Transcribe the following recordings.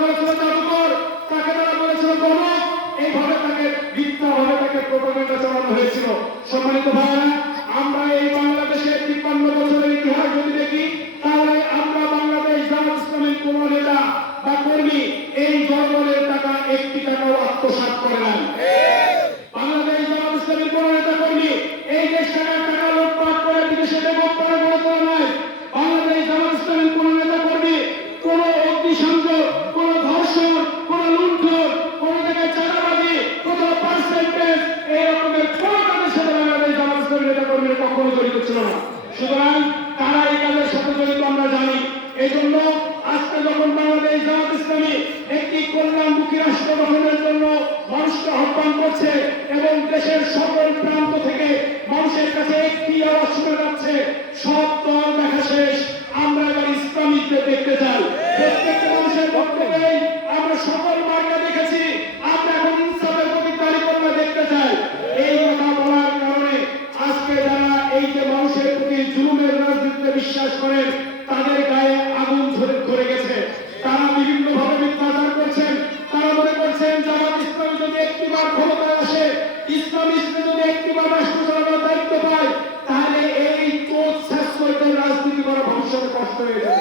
বলেছিল জাদুকর, তাকে তারা বলেছিল গণক, এইভাবে তাকে মিথ্যাভাবে তাকে প্রোপাগান্ডা চালানো হয়েছিল। সম্মানিত ভাইরা, আমরা এই বাংলাদেশের ৫৩ বছরের ইতিহাস যদি দেখি, তাহলে আমরা বাংলাদেশ জামাত ইসলামের কোন নেতা বা কর্মী এই জনগণের টাকা একটি টাকাও আত্মসাৎ করে নাই। বাংলাদেশ জামাত ইসলামের কোন নেতা কর্মী এই দেশ টাকার টাকা লুটপাট করে বিদেশে বেগম করে গড়ে তোলা নাই। বাংলাদেশ জামাত ইসলামের কোন নেতা কর্মী কোন অগ্নিসংযোগ, কোন ধর্ষণ, কোন লুণ্ঠন, কোন জায়গায় চাঁদাবাজি, কোন পার্সেন্টেজ, এই রকমের কোন কাজের সাথে বাংলাদেশ জামাত ইসলামের নেতা কর্মীরা কখনো জড়িত ছিল না। সুতরাং তারা এই কাজের সাথে জড়িত আমরা জানি। এই জন্য আজকে যখন বাংলাদেশ জামাত ইসলামী একটি কল্যাণমুখী রাষ্ট্র গঠনের জন্য মানুষকে আহ্বান করছে এবং দেশের সকল প্রান্ত থেকে মানুষের কাছে একটি আওয়াজ শুনে যাচ্ছে, সব দল দেখা শেষ, আমরা এবার ইসলামীদের দেখতে চাই। প্রত্যেকটা মানুষের বক্তব্যেই আমরা সকল মার্কা দেখেছি, আমরা এখন ইনসাফের প্রতি তালিকা দেখতে চাই। এই কথা বলার কারণে আজকে যারা এই যে মানুষের প্রতি জুলুমের রাজনীতিতে বিশ্বাস করেন, তাদের গায়ে আগুন ধরে গেছে। তারা বিভিন্ন ভাবে মিথ্যাচার করছেন। তারা মনে করছেন জামাত ইসলাম যদি একটিবার ক্ষমতায় আসে, ইসলামিস্টরা যদি একটিবার রাষ্ট্র চালানোর দায়িত্ব পায়, তাহলে এই চোট শাসকের রাজনীতি করা ভবিষ্যতে কষ্ট হয়ে যাবে।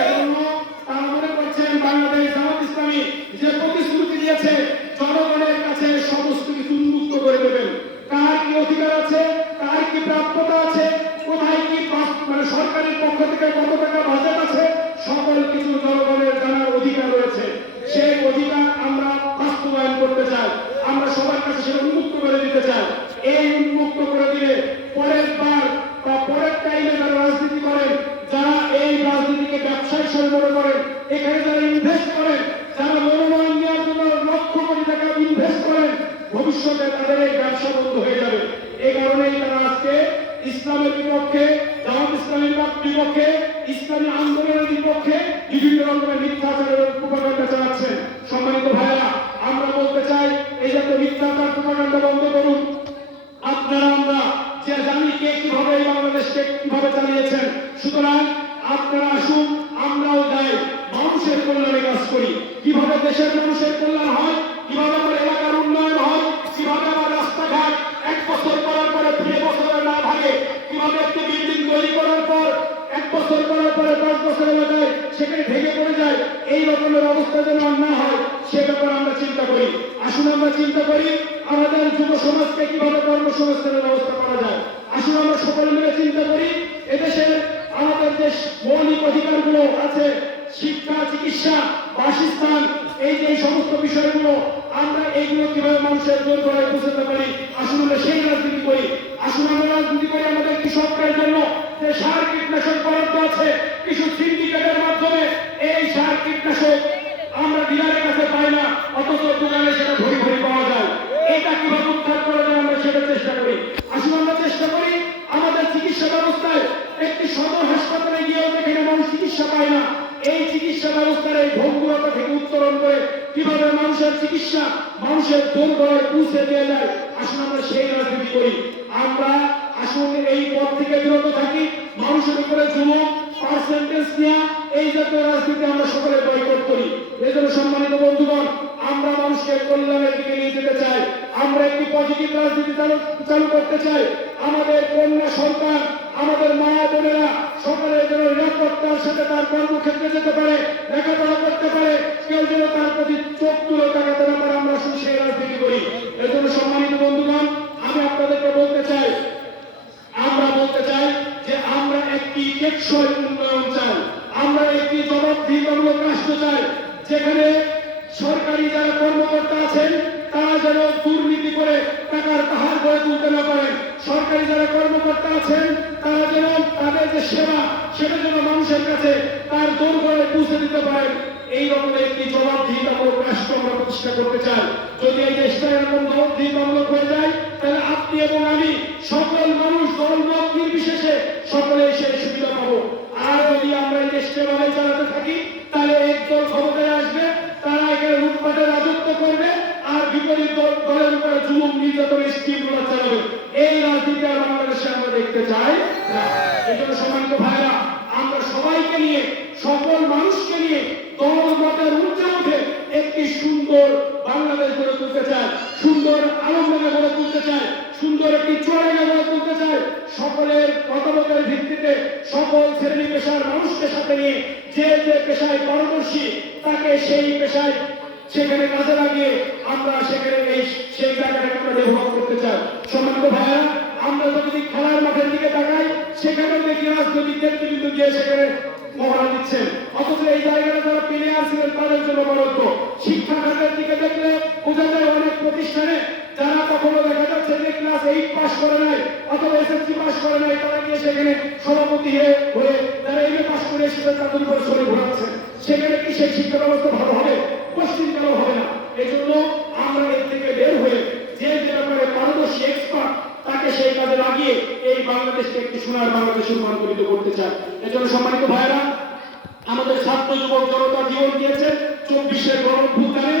এজন্য তারা মনে করছেন বাংলাদেশ জামাত ইসলামী যে প্রতিশ্রুতি দিয়েছে জনগণের কাছে সমস্ত কিছু উন্মুক্ত করে দেবেন। কার কি অধিকার আছে, কার কি প্রাপ্যতা আছে, কোথায় কি সরকারের পক্ষ থেকে কত টাকা বাজেট আছে, সকল কিছু জনগণের জানার অধিকার রয়েছে। সেই অধিকার আমরা বাস্তবায়ন করতে চাই। আমরা সবার কাছে সেটা উন্মুক্ত করে দিতে চাই। এই উন্মুক্ত করে দিলে পরের বার বা পরের টাইমে যারা রাজনীতি করেন, যারা এই রাজনীতিকে ব্যবসায় হিসেবে মনে করেন, এখানে যারা ইনভেস্ট করেন, যারা মনোনয়ন নেওয়ার জন্য লক্ষ কোটি টাকা ইনভেস্ট করেন, ভবিষ্যতে তাদের এই ব্যবসা বন্ধ হয়ে যাবে। এই কারণেই তারা আজকে ইসলামের বিপক্ষে, জামাত ইসলামের বিপক্ষে, ইসলামী আন্দোলনের বিপক্ষে বিভিন্ন রকমের মিথ্যাচারের প্রোপাগান্ডা চালাচ্ছেন। সম্মানিত ভাইরা, আমরা বলতে চাই এই জাতীয় মিথ্যাচার প্রোপাগান্ডা বন্ধ করুন। আপনারা আমরা যে জানি কে কিভাবে এই বাংলাদেশকে কিভাবে চালিয়েছেন। সুতরাং আপনারা আসুন, আমরাও যাই, মানুষের কল্যাণে কাজ করি। কিভাবে দেশের মানুষের কল্যাণ হয়, কিভাবে আমার এলাকার উন্নয়ন হয়, কিভাবে আমার রাস্তাঘাট 1 বছর করার পরে 2 বছরে না ভাগে, কিভাবে একটি বিল্ডিং তৈরি করার পর 1 বছর করার পরে 5 বছর হয়ে যায় সেখানে ভেঙে পড়ে যায়, এই রকমের অবস্থা যেন আর না হয় সে ব্যাপারে আমরা চিন্তা করি। আসুন আমরা চিন্তা করি আমাদের যুব সমাজকে কিভাবে কর্মসংস্থানের ব্যবস্থা করা যায়। আসুন আমরা সকলে মিলে চিন্তা করি এদেশের আমাদের যে মৌলিক অধিকারগুলো আছে, শিক্ষা, চিকিৎসা, বাসস্থান, এই যে সমস্ত বিষয়গুলো, আমরা এইগুলো কিভাবে মানুষের জোর গলায় পৌঁছাতে পারি। আসুন আমরা সেই রাজনীতি করি। আসুন আমরা রাজনীতি করি আমাদের কৃষকদের জন্য যে সার কীটনাশক বরাদ্দ আছে, কিছু সিন্ডিকেটের মাধ্যমে এই সার কীটনাশক আমরা ডিলারের কাছে পাই না, অথচ দোকানে সেটা ভরি ভরি পাওয়া যায়। এটা কিভাবে উদ্ধার করা যায় আমরা সেটা চেষ্টা করি। আসুন আমরা চেষ্টা করি আমাদের চিকিৎসা ব্যবস্থায় একটি সদর হাসপাতালে গিয়েও যেখানে মানুষ চিকিৎসা পায় না, এই চিকিৎসা ব্যবস্থার এই ভঙ্গুরতা থেকে উত্তরণ করে কিভাবে মানুষের চিকিৎসা মানুষের জোর গলায় পৌঁছে দিয়ে যায়। আসুন আমরা সেই রাজনীতি করি। আমরা আসুন এই পথ থেকে বিরত থাকি। মানুষের উপরে জুলুম, পার্সেন্টেজ নেওয়া, এই জাতীয় রাজনীতি আমরা সকলে বয়কট করি। এই জন্য সম্মানিত বন্ধুগণ, আমরা মানুষকে কল্যাণের দিকে নিয়ে যেতে চাই। আমরা একটি পজিটিভ রাজনীতি চালু করতে চাই। আমাদের কন্যা সন্তান, আমাদের মা বোনেরা সকলে যেন নিরাপত্তার সাথে তার কর্মক্ষেত্রে যেতে পারে, লেখাপড়া করতে পারে, কেউ যেন তার প্রতি চোখ তুলে তাকাতে না পারে। আমরা সেই রাজনীতি করি। এই জন্য সম্মানিত বন্ধুগণ, আমি আপনাদেরকে বলতে চাই, আমরা বলতে চাই যে আমরা একটি টেকসই উন্নয়ন চাই। আমরা একটি জবাবদিহিতামূলক রাষ্ট্র চাই, যেখানে সরকারি যারা কর্মকর্তা আছেন তারা যেন দুর্নীতি করে টাকার পাহাড় গড়ে তুলতে না পারেন। সরকারি যারা কর্মকর্তা আছেন তারা যেন তাদের যে সেবা সেটা যেন মানুষের কাছে তার দোর গড়ে পৌঁছে দিতে পারেন। এই রকমের একটি জবাবদিহিতামূলক রাষ্ট্র আমরা প্রতিষ্ঠা করতে চাই। যদি এই দেশটা এরকম জবাবদিহিতামূলক হয়ে যায়, তাহলে আপনি এবং আমি সকল মানুষ দলমত নির্বিশেষে সকলে সেই সুবিধা পাবো। আর যদি আমরা এই দেশকে এভাবে চালাতে থাকি, তাহলে এক দল ক্ষমতায় আসবে, তারা এখানে লুটপাটের রাজত্ব করবে, আর বিপরীত দলের উপরে জুলুম নির্যাতনের স্কিমগুলো চালাবে। এই রাজনীতি আর বাংলাদেশে আমরা দেখতে চাই না। এই জন্য সম্মানিত ভাইরা, আমরা সবাইকে নিয়ে, সকল মানুষকে নিয়ে, দল মতের ঊর্ধ্বে চায়, সুন্দর একটি চুয়াডাঙ্গা গড়ে তুলতে চায়। সকলের মতামতের ভিত্তিতে সকল শ্রেণী পেশার মানুষকে সাথে নিয়ে যে যে পেশায় পারদর্শী তাকে সেই পেশায় সেখানে কাজে লাগিয়ে আমরা সেখানে সেই জায়গাটাকে আমরা ডেভেলপ করতে চাই। সম্মানিত ভাইয়া, আমরা যদি খেলার মাঠের দিকে তাকাই সেখানে দেখি রাজনৈতিক নেতৃবৃন্দ গিয়ে সেখানে মহড়া দিচ্ছেন, অথচ এই জায়গাটা যারা প্লেয়ার ছিলেন তাদের জন্য বরাদ্দ। শিক্ষা খাতের দিকে দেখলে বোঝা যায় অনেক প্রতিষ্ঠানে যারা কখনো দেখা যাচ্ছে যে ক্লাস 8 পাস করে নাই অথবা এসএসসি পাস করে নাই, তারা গিয়ে সেখানে সভাপতি হয়ে যারা এমএ পাস করে এসেছে তাদের উপর শরীর ঘোরাচ্ছেন। সেখানে কি সেই শিক্ষা ব্যবস্থা ভালো হবে? কোশ্চিন কেন হবে না? এই জন্য আমরা এর থেকে বের হয়ে যে ব্যাপারে পারদর্শী এক্সপার্ট তাকে সেই কাজে লাগিয়ে এই বাংলাদেশকে একটি সোনার বাংলাদেশে রূপান্তরিত করতে চায়। এজন্য সম্মানিত ভাইরা, আমাদের ছাত্র যুবক জনতা জীবন দিয়েছে 24-এর গণ অভ্যুত্থানে।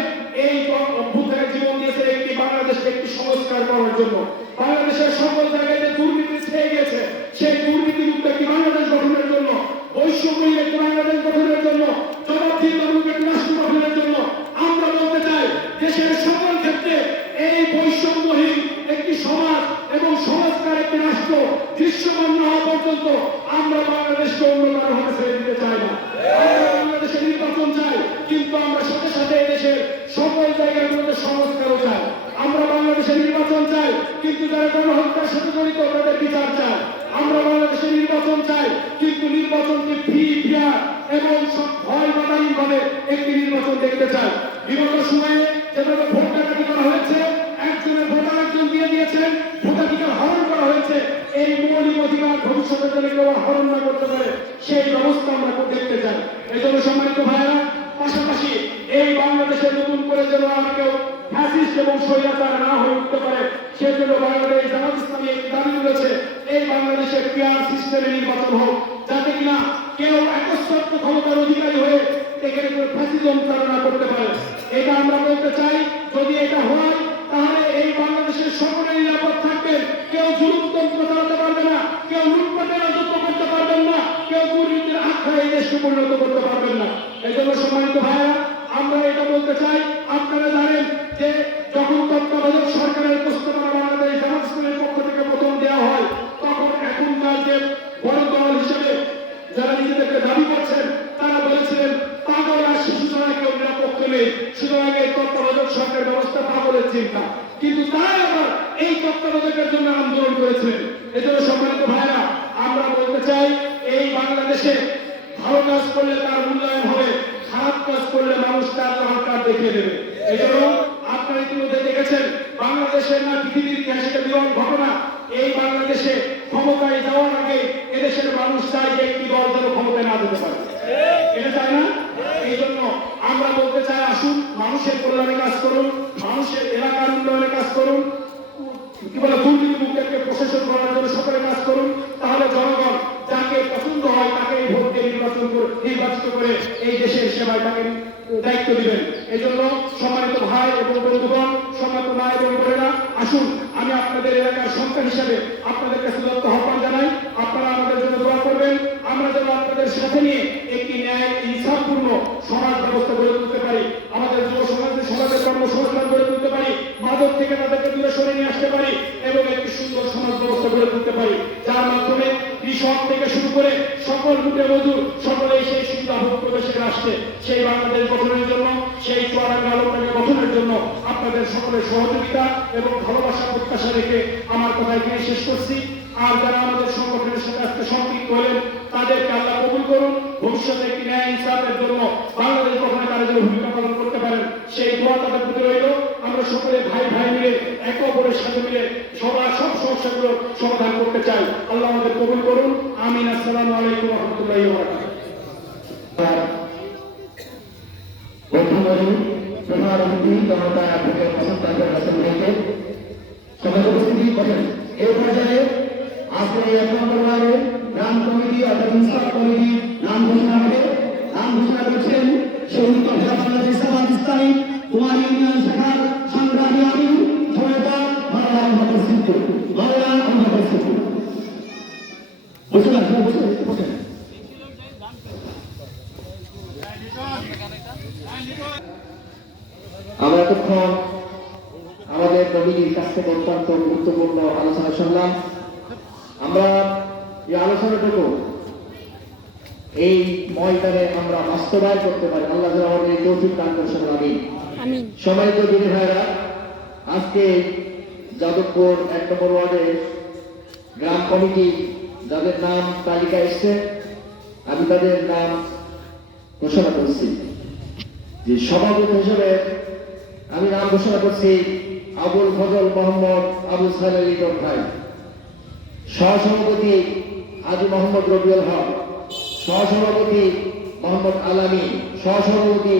এই অভ্যুত্থানে জীবন দিয়েছে একটি বাংলাদেশকে একটি সংস্কার করার জন্য। বাংলাদেশের সকল জায়গায় যে দুর্নীতি ছেয়ে গেছে সেই দুর্নীতির মুক্ত একটি বাংলাদেশ গঠনের জন্য, বৈষম্যহীন একটি বাংলাদেশ গঠনের জন্য, জবাবদিহিতামূলক একটি রাষ্ট্র গঠনের জন্য আমরা বলতে চাই দেশের সকল ক্ষেত্রে এই বৈষম্যহীন একটি সমাজ এবং সংস্কার একটি রাষ্ট্র দৃশ্যমান না হওয়া পর্যন্ত আমরা বাংলাদেশকে অন্য কারো হাতে ছেড়ে দিতে চাই না। আমরা বাংলাদেশে নির্বাচন চাই, কিন্তু আমরা সাথে সাথে দেশের সকল জায়গাগুলোতে সংস্কারও চাই। আমরা বাংলাদেশে নির্বাচন চাই, কিন্তু যারা গণহত্যার সাথে জড়িত তাদের বিচার চাই। আমরা বাংলাদেশে নির্বাচন চাই, কিন্তু নির্বাচনকে ফেয়ার এবং ভয় বাধাহীনভাবে একটি নির্বাচন দেখতে চাই। বিগত সময়ে যেভাবে ভোট ডাকাতি করা হয়েছে, একজনের ভোটার একজন দিয়ে দিয়েছেন, ভোটাধিকার হরণ করা হয়েছে, এই মৌলিক অধিকার ভবিষ্যতে যেন কেউ হরণ না করতে পারে সেই ব্যবস্থা আমরা দেখতে চাই। এই জন্য সম্মানিত ভাইয়েরা, পাশাপাশি এই বাংলাদেশে নতুন করে যেন আর কেউ ফ্যাসিস্ট এবং স্বৈরাচার না হয়ে উঠতে পারে সেজন্য বাংলাদেশ জামাত ইসলামী একটি দাবি করেছে এই বাংলাদেশে পিয়ার সিস্টেমে নির্বাচন হোক, যাতে কিনা কেউ একচ্ছত্র ক্ষমতার অধিকারী হয়ে এখানে কোনো ফ্যাসিজম চালনা করতে পারে। এটা আমরা বলতে চাই, যদি এটা হয় তাহলে এই বাংলাদেশের সকলে নিরাপদ থাকবেন। কেউ জুলুমতন্ত্র চালাতে পারবে না, কেউ লুটপাটের রাজত্ব করতে পারবেন না, কেউ দুর্নীতির আখ্যায় এই দেশকে পরিণত করতে পারবেন না। এই জন্য সম্মানিত ভাইরা, আমরা এটা বলতে চাই, আপনারা জানেন যে যখন তত্ত্বাবধায়ক সরকারের প্রস্তাবনা বাংলাদেশ জামাত ইসলামের পক্ষ থেকে প্রথম দেওয়া হয়, তখন এখনকার যে বড় দল হিসেবে যারা নিজেদেরকে দাবি করছেন তারা বলেছিলেন পাগল আর শিশু ছাড়া কেউ নিরাপত্ত নেই, সুতরাং এই তত্ত্বাবধায়ক সরকার ব্যবস্থা পাগলের চিন্তা। কিন্তু তারাই আবার এই তত্ত্বাবধায়কের জন্য আন্দোলন করেছিলেন। এজন্য সম্মানিত ভাইরা, আমরা বলতে চাই এই বাংলাদেশে ভালো কাজ করলে তার মূল্যায়ন হবে, খারাপ কাজ করলে মানুষ তার দরকার দেখিয়ে দেবে। এই জন্য আপনারা ইতিমধ্যে দেখেছেন বাংলাদেশের না পৃথিবীর ইতিহাসে বিরল ঘটনা, এই বাংলাদেশে ক্ষমতায় যাওয়ার আগে এদেশের মানুষ চায় যে একটি দল যেন ক্ষমতায় না যেতে পারে, এটা চায় না। এই জন্য আমরা বলতে চাই, আসুন মানুষের কল্যাণে কাজ করুন, মানুষের এলাকার উন্নয়নে কাজ করুন, কি বলে দুর্নীতিমুক্তকে প্রশাসন করার জন্য সকলে কাজ করুন। তাহলে জনগণ যাকে পছন্দ হয় তাকে ভোট দিয়ে নির্বাচিত করে এই দেশের সেবায় তাকে দায়িত্ব দিবেন। এই জন্য সম্মানিত ভাই এবং বন্ধুগণ, সম্মানিত মা এবং বোনেরা, আসুন আমি আপনাদের এলাকার সন্তান হিসেবে আপনাদের কাছে দত্ত আহ্বান জানাই, আপনারা আমাদের জন্য দোয়া করবেন। আমরা যেন আপনাদের সাথে নিয়ে একটি ন্যায় ইনসাফপূর্ণ সমাজ ব্যবস্থা গড়ে তুলতে পারি, আমাদের যুব সমাজের কর্মসংস্থান গড়ে তুলতে পারি, মাদক থেকে তাদেরকে দূরে সরে নিয়ে আসতে পারি এবং একটি সুন্দর সমাজ ব্যবস্থা গড়ে তুলতে পারি, যার মাধ্যমে কৃষক থেকে শুরু করে সকল মুখে মজুর সকলেই সেই সুবিধা ভোগ করবে সে রাষ্ট্রে। সেই বাংলাদেশ গঠনের জন্য, সেই চুয়াডাঙ্গা আলোকটাকে গঠনের জন্য আপনাদের সকলের সহযোগিতা এবং ভালোবাসা প্রত্যাশা রেখে আমার কথা এখানে শেষ করছি। আর যারা আমাদের সংগঠনের সাথে আজকে সম্পৃক্ত হলেন তাদেরকে আল্লাহ কবুল করুন, ভবিষ্যতে একটি ন্যায় ইনসাফের জন্য বাংলাদেশ গঠনে তারা যেন ভূমিকা পালন করতে পারেন সেই দোয়া তাদের প্রতি রইল। আমরা সকলে ভাই ভাই মিলে একে অপরের সাথে মিলে সব সমস্যাগুলো সমাধান করতে চাই। আল্লাহ আমাদের কবুল করুন, আমিন। আসসালামু আলাইকুম ওয়া রাহমাতুল্লাহি ওয়া বারাকাতুহু। এই পর্যায়ে আজকে এক নম্বর ওয়ার্ডের গ্রাম কমিটি অর্থাৎ ইনসাফ কমিটি নাম ঘোষণা করছেন শহীদ কবিরা বাংলাদেশ জামাত ইসলামী কুমার ইউনিয়ন শাখার সংগ্রামী আমির জনতা মাওলানা মোহাম্মদ সিদ্দিক। আমরা এতক্ষণ আমাদের কমিটির কাছ থেকে অত্যন্ত গুরুত্বপূর্ণ আলোচনা শুনলাম। আমরা এই আলোচনাটুকু এই ময়দানে আমরা বাস্তবায়ন করতে পারি, আল্লাহ যেন আমাদের এই তৌফিক দান করেন, আমিন। আমিন। সম্মানিত দিদি ভাইরা, আজকে যাদবপুর 1 নম্বর ওয়ার্ডের গ্রাম কমিটি যাদের নাম তালিকা এসছে, আমি তাদের নাম ঘোষণা করছি। যে সভাপতি হিসেবে আমি নাম ঘোষণা করছি আবুল ফজল মোহাম্মদ আবু সাহেব লিটন ভাই, সহসভাপতি হাজী মোহাম্মদ রবিউল হক, সহসভাপতি মোহাম্মদ আলামী, সহসভাপতি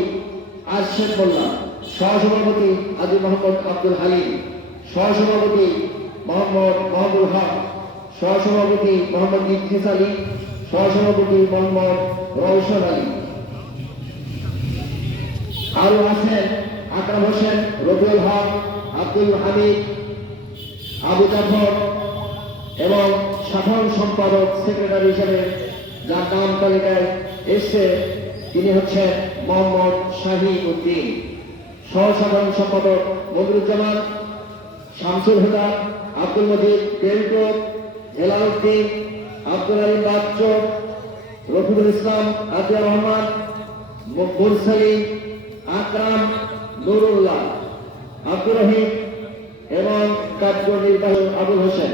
আরশেদ মোল্লা, সহসভাপতি হাজী মোহাম্মদ আব্দুল হালিম, সহসভাপতি মোহাম্মদ মাহবুল হক, সহসভাপতি মোহাম্মদ ইদ্রিস আলী, সহসভাপতি মোহাম্মদ রওশন আলী। আরো আছেন আকরাম হোসেন, রবিউল হক, আব্দুল হামিদ, আবু জাফর এবং সাধারণ সম্পাদক সেক্রেটারি হিসেবে যার নাম তালিকায় এসছে তিনি হচ্ছেন মোহাম্মদ শাহী উদ্দিন, সহসাধারণ সম্পাদক মনিরুজ্জামান, শামসুল হুদা, আব্দুল মজিদ বেল্টো, হেলাল উদ্দিন, আব্দুল আলিম বাচ্চ, রফিকুল ইসলাম, আতিয়া রহমান, মুরসালিম, আকরাম, নুরুল্লাহ, আব্দুর রহিম এবং কার্যনির্বাহী আবুল হোসেন।